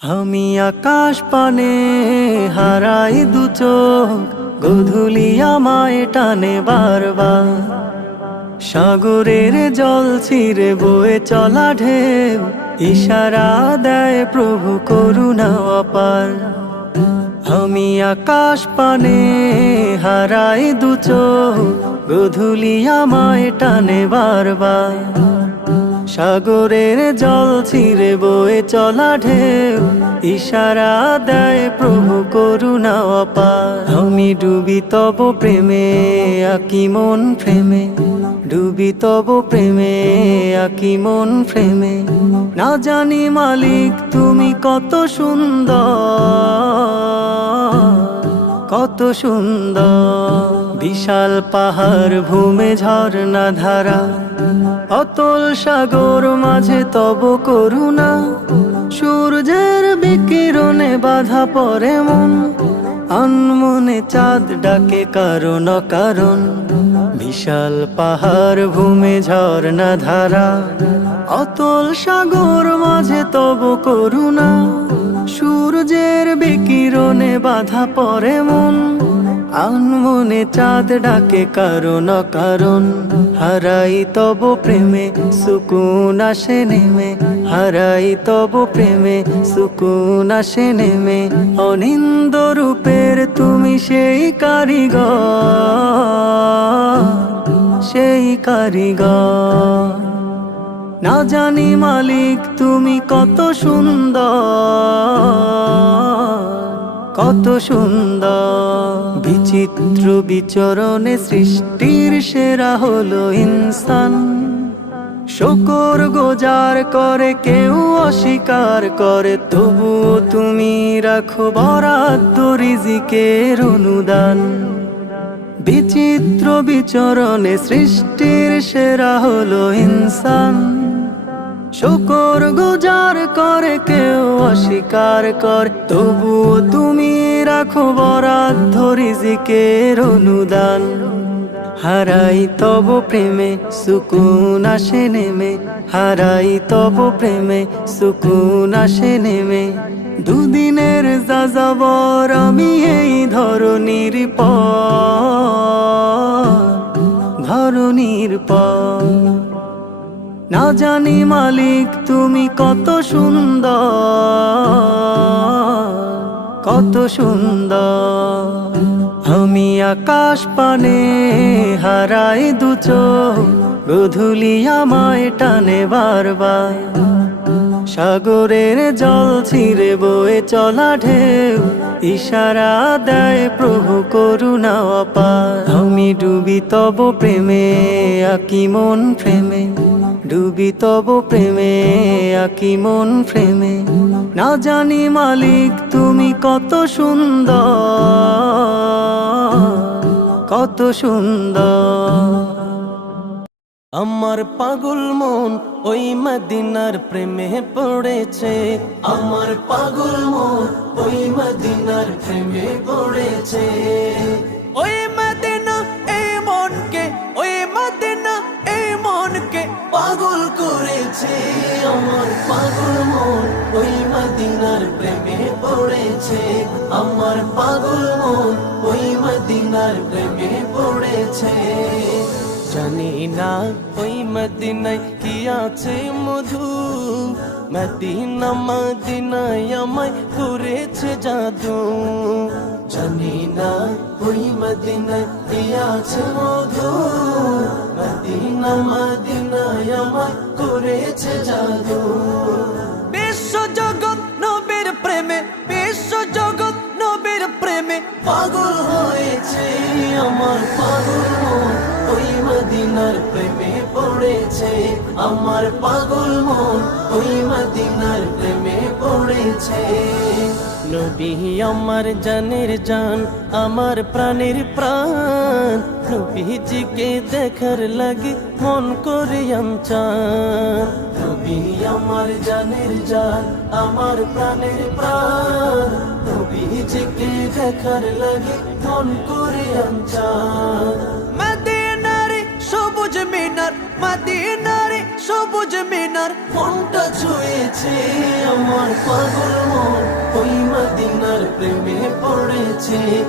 আমি আকাশ পানে হারাই দু চোখ, গোধূলি আমায় টানে বারবার। সাগরের জল ছিঁড়ে বয়ে চলা ঢেউ, ইশারা দেয় প্রভু করুণা অপার। আমি আকাশ পানে হারাই দু চোখ, গোধূলি আমায় টানে বারবার। সাগরের জল ছিঁড়ে বয়ে চলা ঢেউ, ইশারা দেয় প্রভু করুণা অপার। আমি ডুবি তব প্রেমে আকি মন ফ্রেমে, ডুবি তব প্রেমে আকি মন ফ্রেমে। না জানি মালিক তুমি কত সুন্দর, কত সুন্দর। বিশাল পাহাড় ভূমে ঝর্ণা ধারা, অতল সাগর মাঝে তব করুণা। সূর্যের বিকিরণে বাধা পড়ে মন, আনমনে চাঁদ ডাকে কারণ কারণ। বিশাল পাহাড় ভূমে ঝর্ণা ধারা, অতল সাগর মাঝে তব করুণা। সূর্যের বিকিরণে বাধা পড়ে মন, আনমনে চাঁদ ডাকে কারণ কারণ। হারাই তব প্রেমে সুকুন আসে নেমে, হারাই তব প্রেমে সুকুন আসে নেমে। অনিন্দ রূপের তুমি সেই কারিগর, সেই কারিগর। না জানি মালিক তুমি কত সুন্দর, কত সুন্দর। বিচিত্র বিচরণে সৃষ্টির সেরা হলো ইনসান। শুকর গোজার করে কেউ অস্বীকার করে, তবুও তুমি রাখো বরাদ্দ রিজিকের অনুদান। বিচিত্র বিচরণে সৃষ্টির সেরা হলো ইনসান। শুকর গুজার করে কেউ অস্বীকার করে, তবুও তুমি রাখো বরাদ্দ রিজিকের অনুদান। হারাই তব প্রেমে সুকুন আসে নেমে, হারাই তব প্রেমে সুকুন আসে নেমে। দুদিনের যাযাবর আমি এই ধরনীর পর, ধরনীর পর। না জানি মালিক তুমি কত সুন্দর, কত সুন্দর। আমি আকাশ পানে হারাই দু চোখ, গোধূলি আমায় টানে বারবার। সাগরের জল ছিঁড়ে বয়ে চলা ঢেউ, ইশারা দেয় প্রভু করুণা অপার। আমি ডুবি তব প্রেমে আকি মন ফ্রেমে, ডুবি তব প্রেমে আকি মন ফ্রেমে। না জানি মালিক তুমি কত সুন্দর, কত সুন্দর। আমার পাগল মন ওই মদিনার প্রেমে পড়েছে, আমার পাগল মন ওই মদিনার প্রেমে পড়েছে। ওই মদিনা এই মনকে, ওই মদিনা এই মনকে পাগল করেছে। আমার পাগল মন ওই মদিনার প্রেমে পড়েছে, আমার পাগল মন ওই মদিনার প্রেমে পড়েছে। জানি না ওই মদিনায় কি আছে মধু, মদিনা মদিনায় আমায় করেছে জাদু। জানি না ওই মদিনায় কি আছে মধু, মদিনা মদিনায় আমায় করেছে জাদু। বিশ্ব জগৎ নবীর প্রেমে, বিশ্ব জগৎ নবীর প্রেমে পাগল হয়েছে। আমার পাগল মন ওই মদিনার প্রেমে পড়েছে, আমার পাগল মন ওই মদিনার প্রেমে পড়েছে। নবী আমার জানের জান, আমার প্রাণের প্রাণ। নবীজিকে দেখার লাগে মন করে আমচান। নবী আমার জানের জান, আমার প্রাণের প্রাণ। নবীজিকে দেখার লাগে মন করে আমচান। মদিনার সবুজ সবুজ মিনার মদিনারে সবুজ মিনার মনটা ছুঁয়েছে আমার পাগল মন ওই মদিনার প্রেমে পড়েছে